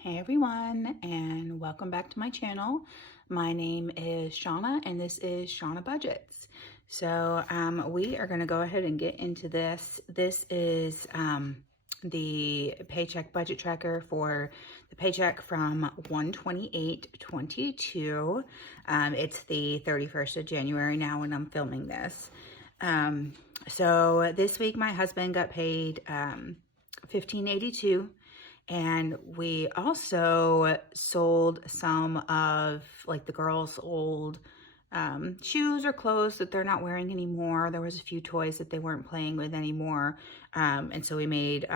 Hey everyone, and welcome back to my channel. My name is Shauna and this is Shauna Budgets. So we are going to go ahead and get into this. This is the Paycheck budget tracker for the paycheck from 1/28/22. It's the 31st of January now when I'm filming this. So this week my husband got paid $15.82. And we also sold some of like the girls' old shoes or clothes that they're not wearing anymore. There was a few toys that they weren't playing with anymore. And so we made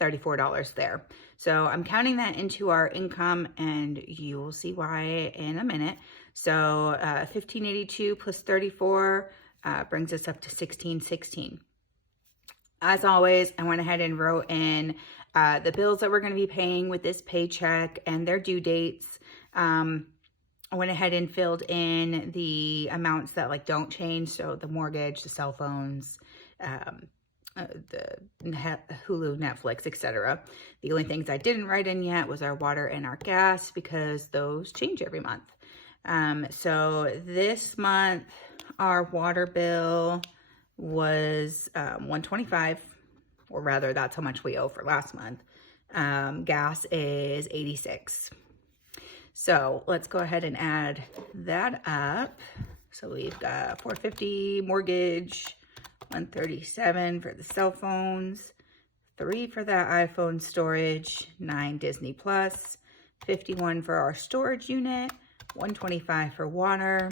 $34 there. So I'm counting that into our income and you will see why in a minute. So $15.82 plus 34 brings us up to $16.16. As always, I went ahead and wrote in the bills that we're going to be paying with this paycheck and their due dates. I went ahead and filled in the amounts that like don't change. So the mortgage, the cell phones, the Hulu, Netflix, etc. The only things I didn't write in yet was our water and our gas because those change every month. So this month, our water bill was $125, or rather that's how much we owe for last month. Gas is $86. So let's go ahead and add that up. So we've got $450 mortgage, $137 for the cell phones, $3 for that iPhone storage, $9 Disney Plus, $51 for our storage unit, $125 for water,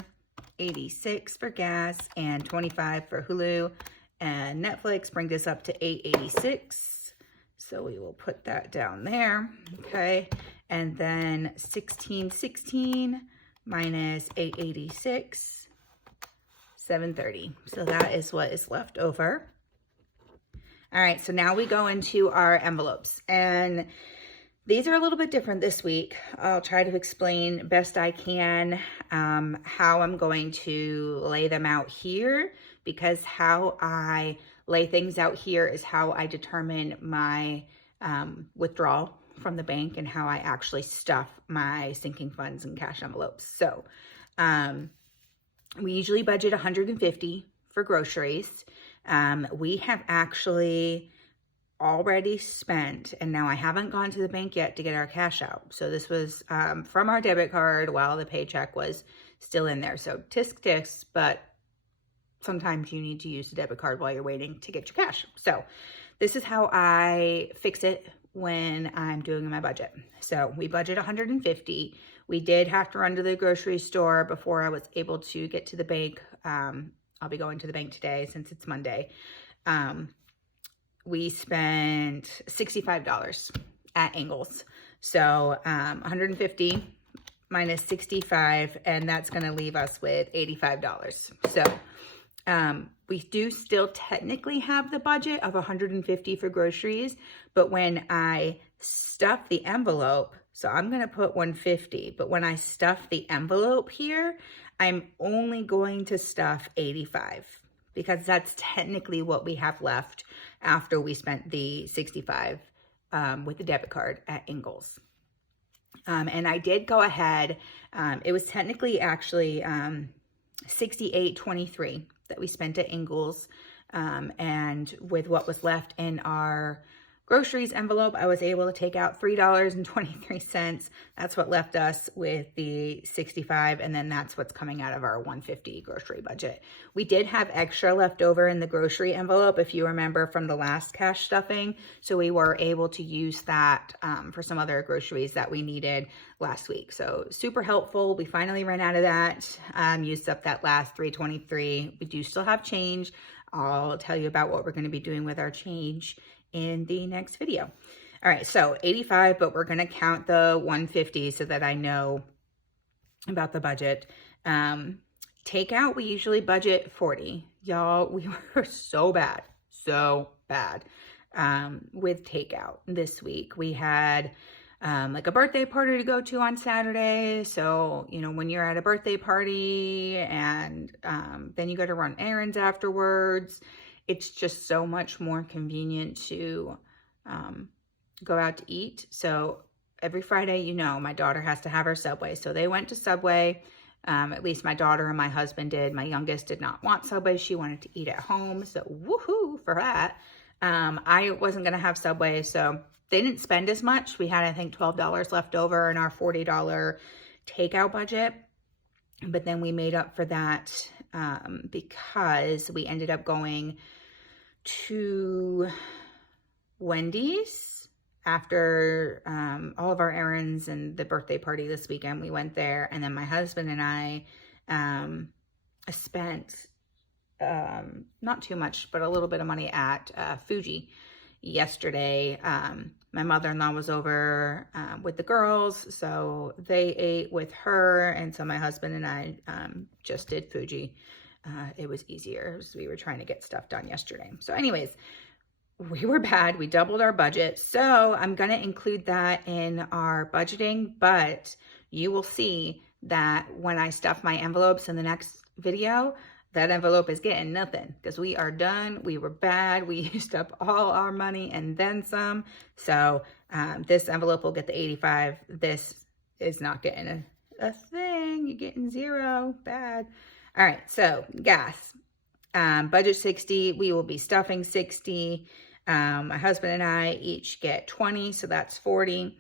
$86 for gas, and $25 for Hulu and Netflix brings us up to $886. So we will put that down there, okay? And then $1616 minus $886, $730. So that is what is left over. All right, so now we go into our envelopes, and these are a little bit different this week. I'll try to explain best I can how I'm going to lay them out here, because how I lay things out here is how I determine my withdrawal from the bank and how I actually stuff my sinking funds and cash envelopes. So we usually budget $150 for groceries. We have actually already spent, and now I haven't gone to the bank yet to get our cash out. So this was from our debit card while the paycheck was still in there. So tisk, but sometimes you need to use the debit card while you're waiting to get your cash. So this is how I fix it when I'm doing my budget. So we budget $150. We did have to run to the grocery store before I was able to get to the bank. I'll be going to the bank today since it's Monday. We spent $65 at Ingles. So 150 minus 65, and that's going to leave us with $85. So we do still technically have the budget of $150 for groceries, but when I stuff the envelope, so I'm going to put $150, but when I stuff the envelope here, I'm only going to stuff $85. Because that's technically what we have left after we spent the $65 with the debit card at Ingles. And I did go ahead, it was technically actually $68.23 that we spent at Ingles. And with what was left in our groceries envelope, I was able to take out $3.23. That's what left us with the 65, and then that's what's coming out of our 150 grocery budget. We did have extra left over in the grocery envelope, if you remember from the last cash stuffing, so we were able to use that for some other groceries that we needed last week. So super helpful. We finally ran out of that, used up that last $3.23. We do still have change. I'll tell you about what we're going to be doing with our change in the next video. All right, so 85, but we're going to count the 150 so that I know about the budget. Takeout, we usually budget 40. Y'all, we were so bad with takeout this week. We had like a birthday party to go to on Saturday. So, you know, when you're at a birthday party and then you got to run errands afterwards, it's just so much more convenient to go out to eat. So every Friday, you know, my daughter has to have her Subway. So they went to Subway. At least my daughter and my husband did. My youngest did not want Subway. She wanted to eat at home. So woohoo for that. I wasn't going to have Subway. So they didn't spend as much. We had, I think, $12 left over in our $40 takeout budget. But then we made up for that because we ended up going to Wendy's after all of our errands and the birthday party this weekend. We went there, and then my husband and I spent not too much, but a little bit of money at Fuji yesterday. My mother-in-law was over with the girls, so they ate with her, and so my husband and I just did Fuji. It was easier as we were trying to get stuff done yesterday. So anyways, we were bad. We doubled our budget. So I'm going to include that in our budgeting, but you will see that when I stuff my envelopes in the next video, that envelope is getting nothing because we are done. We were bad. We used up all our money and then some. So this envelope will get the 85. This is not getting a thing. You're getting 0. Bad. All right. So gas, budget 60. We will be stuffing 60. My husband and I each get 20. So that's 40.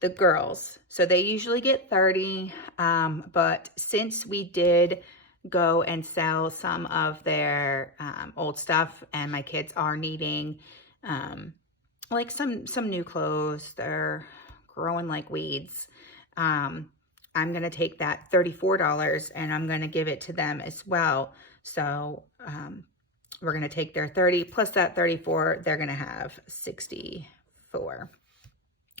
The girls, so they usually get 30. But since we did go and sell some of their old stuff, and my kids are needing like some new clothes, they're growing like weeds, I'm gonna take that $34 and I'm gonna give it to them as well. So we're gonna take their 30 plus that 34, they're gonna have 64.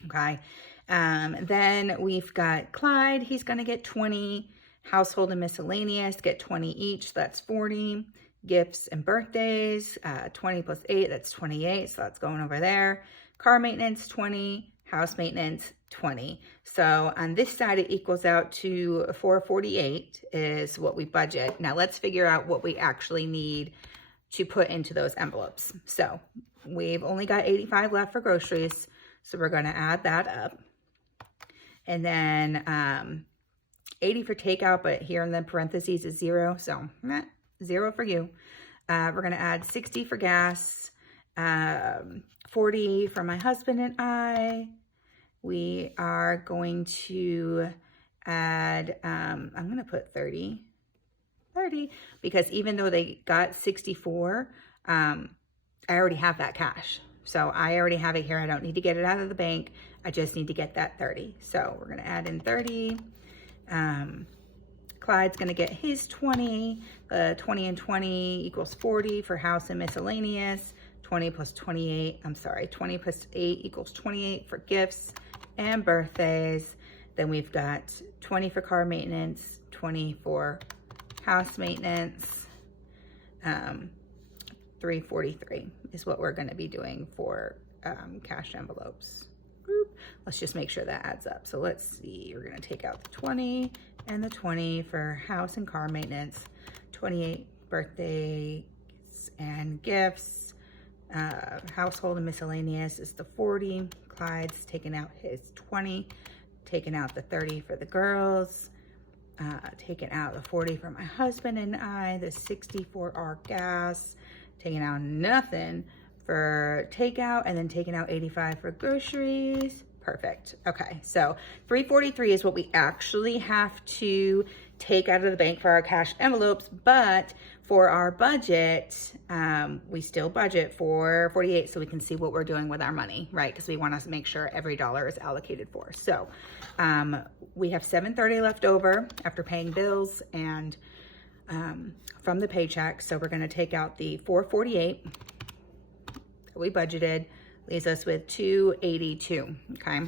Okay. Then we've got Clyde, he's gonna get 20. Household and miscellaneous get 20 each, that's 40. Gifts and birthdays, 20 plus 8, that's 28, so that's going over there. Car maintenance, 20. House maintenance, 20. So on this side, it equals out to $448 is what we budget. Now let's figure out what we actually need to put into those envelopes. So we've only got 85 left for groceries, so we're going to add that up. And then 80 for takeout, but here in the parentheses is 0, so 0 for you. We're going to add 60 for gas, 40 for my husband and I. We are going to add, I'm going to put 30, because even though they got 64, I already have that cash. So I already have it here. I don't need to get it out of the bank. I just need to get that 30. So we're going to add in 30. Clyde's going to get his 20. 20 and 20 equals 40 for house and miscellaneous. 20 plus 28, 20 plus 8 equals 28 for gifts and birthdays. Then we've got 20 for car maintenance, 20 for house maintenance. 343 is what we're going to be doing for cash envelopes. Let's just make sure that adds up. So let's see, we're going to take out the 20 and the 20 for house and car maintenance, 28 birthdays and gifts. Household and miscellaneous is the 40. Clyde's taking out his 20, taking out the 30 for the girls, taking out the 40 for my husband and I, the 60 for our gas, taking out nothing for takeout, and then taking out 85 for groceries. Perfect. Okay, so 343 is what we actually have to take out of the bank for our cash envelopes, but for our budget, we still budget for 48 so we can see what we're doing with our money, right? Because we want to make sure every dollar is allocated for. So we have $730 left over after paying bills and from the paycheck. So we're going to take out the $448 that we budgeted, leaves us with $282, okay?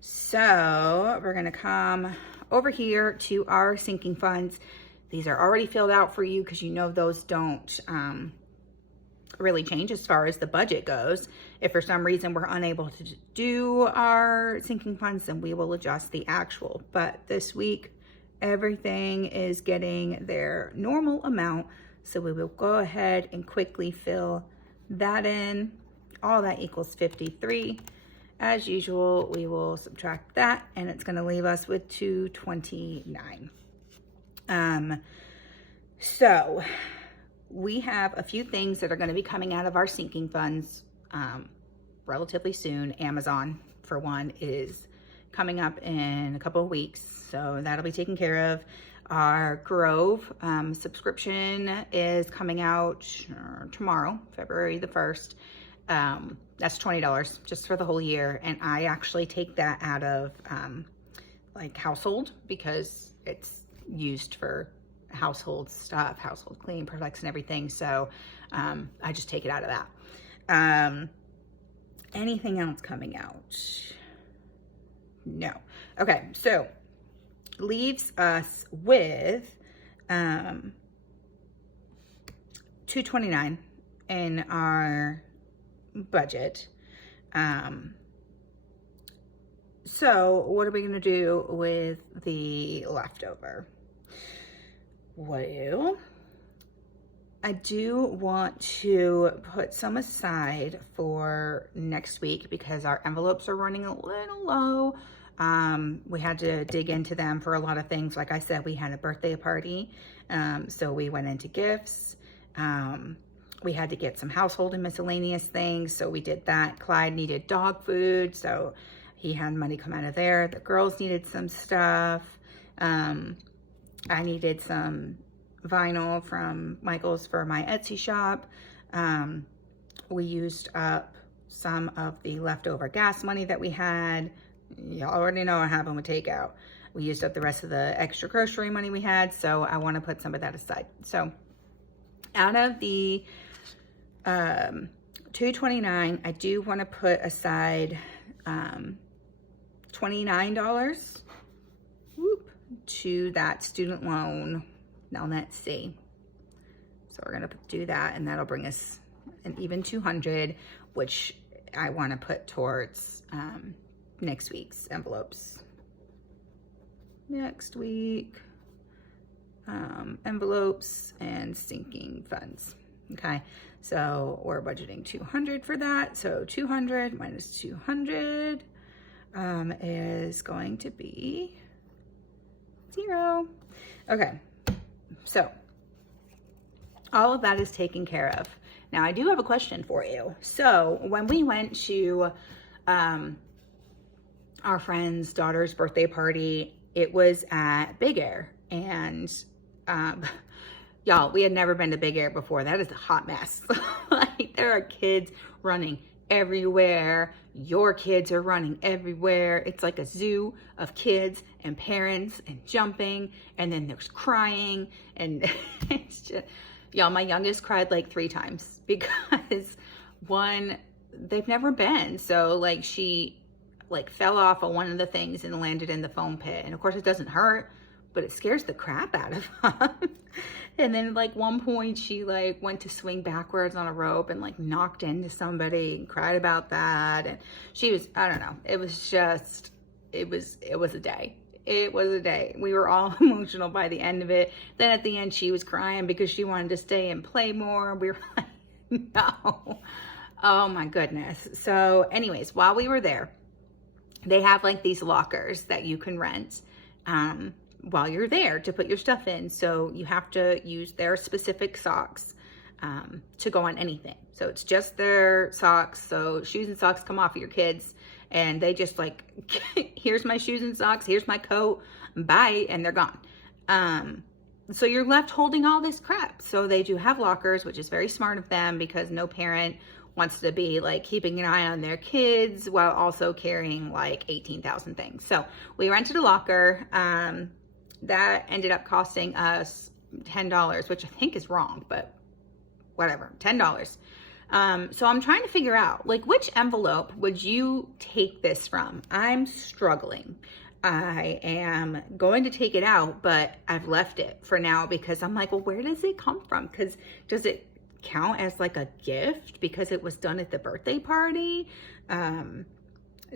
So we're going to come over here to our sinking funds. These are already filled out for you because you know those don't really change as far as the budget goes. If for some reason we're unable to do our sinking funds, then we will adjust the actual. But this week, everything is getting their normal amount. So we will go ahead and quickly fill that in. All that equals 53. as usual, we will subtract that, and it's going to leave us with $229. So we have a few things that are going to be coming out of our sinking funds relatively soon. Amazon, for one, is coming up in a couple of weeks, so that'll be taken care of. Our Grove subscription is coming out tomorrow, February the 1st. That's $20 just for the whole year, and I actually take that out of like household, because it's used for household stuff, household cleaning products and everything, so I just take it out of that. Anything else coming out? No. Okay, so leaves us with $229 in our budget. So what are we gonna do with the leftover? Well, I do want to put some aside for next week because our envelopes are running a little low. We had to dig into them for a lot of things. Like I said, we had a birthday party, so we went into gifts. We had to get some household and miscellaneous things, so we did that. Clyde needed dog food, so he had money come out of there. The girls needed some stuff. I needed some vinyl from Michael's for my Etsy shop. We used up some of the leftover gas money that we had. You already know what happened with takeout. We used up the rest of the extra grocery money we had, so I want to put some of that aside. So out of the $229, I do want to put aside $29 to that student loan. Now let's see. So we're gonna do that, and that'll bring us an even 200, which I want to put towards next week's envelopes. Next week, envelopes and sinking funds. Okay, so we're budgeting 200 for that. So 200 minus 200 is going to be 0. Okay, so all of that is taken care of. Now I do have a question for you. So when we went to our friend's daughter's birthday party, it was at Big Air, and y'all, we had never been to Big Air before. That is a hot mess. Like, there are kids running everywhere. Your kids are running everywhere. It's like a zoo of kids and parents and jumping, and then there's crying, and it's just, y'all, my youngest cried like 3 times because one, they've never been. So like she like fell off of one of the things and landed in the foam pit. And of course it doesn't hurt, but it scares the crap out of them. And then like one point she like went to swing backwards on a rope and like knocked into somebody and cried about that. And she was, I don't know, it was just, it was a day. It was a day. We were all emotional by the end of it. Then at the end she was crying because she wanted to stay and play more. We were like, no. Oh my goodness. So anyways, while we were there, they have like these lockers that you can rent while you're there to put your stuff in. So you have to use their specific socks to go on anything. So it's just their socks. So shoes and socks come off of your kids, and they just like, here's my shoes and socks, here's my coat, bye, and they're gone. So you're left holding all this crap. So they do have lockers, which is very smart of them, because no parent wants to be like keeping an eye on their kids while also carrying like 18,000 things. So we rented a locker. That ended up costing us $10, which I think is wrong, but whatever, $10. So I'm trying to figure out, like, which envelope would you take this from? I'm struggling. I am going to take it out, but I've left it for now because I'm like, well, where does it come from? Because does it count as like a gift because it was done at the birthday party?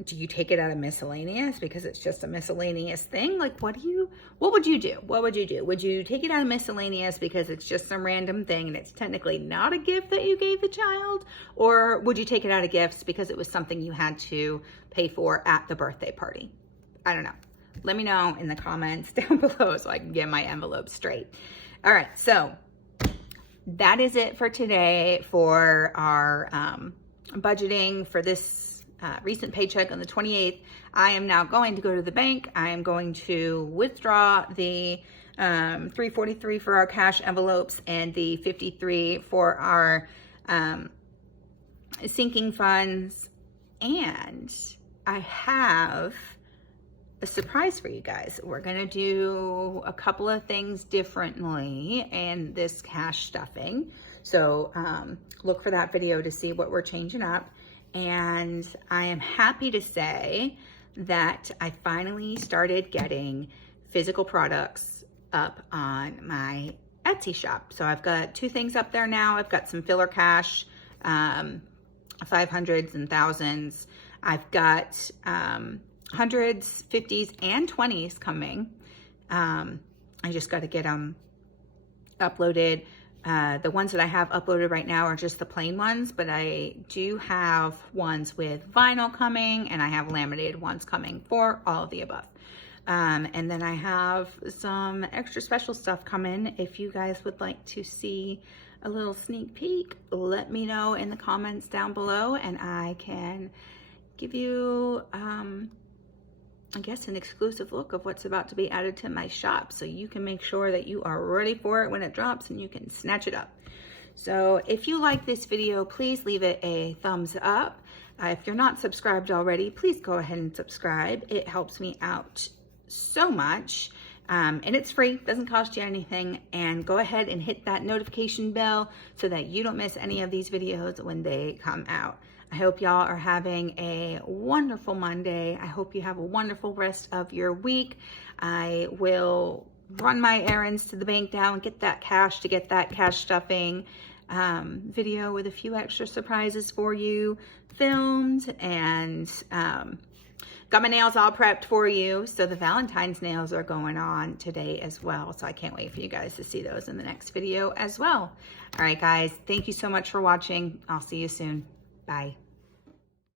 Do you take it out of miscellaneous because it's just a miscellaneous thing? Like, what would you do? What would you do? Would you take it out of miscellaneous because it's just some random thing and it's technically not a gift that you gave the child? Or would you take it out of gifts because it was something you had to pay for at the birthday party? I don't know. Let me know in the comments down below so I can get my envelope straight. All right, so that is it for today for our budgeting for this recent paycheck on the 28th. I am now going to go to the bank. I am going to withdraw the $343 for our cash envelopes and the $53 for our sinking funds. And I have a surprise for you guys. We're gonna do a couple of things differently in this cash stuffing. So look for that video to see what we're changing up. And I am happy to say that I finally started getting physical products up on my Etsy shop. So I've got 2 things up there now. I've got some filler cash, 500s and thousands. I've got hundreds, 50s, and 20s coming. I just got to get them uploaded. The ones that I have uploaded right now are just the plain ones, but I do have ones with vinyl coming, and I have laminated ones coming for all of the above. And then I have some extra special stuff coming. If you guys would like to see a little sneak peek, let me know in the comments down below, and I can give you I guess an exclusive look of what's about to be added to my shop, so you can make sure that you are ready for it when it drops and you can snatch it up. So if you like this video, please leave it a thumbs up. If you're not subscribed already, please go ahead and subscribe. It helps me out so much, and it's free, doesn't cost you anything. And go ahead and hit that notification bell so that you don't miss any of these videos when they come out. I hope y'all are having a wonderful Monday. I hope you have a wonderful rest of your week. I will run my errands to the bank now and get that cash to get that cash stuffing video with a few extra surprises for you filmed, and got my nails all prepped for you. So the Valentine's nails are going on today as well. So I can't wait for you guys to see those in the next video as well. All right, guys, thank you so much for watching. I'll see you soon. Bye.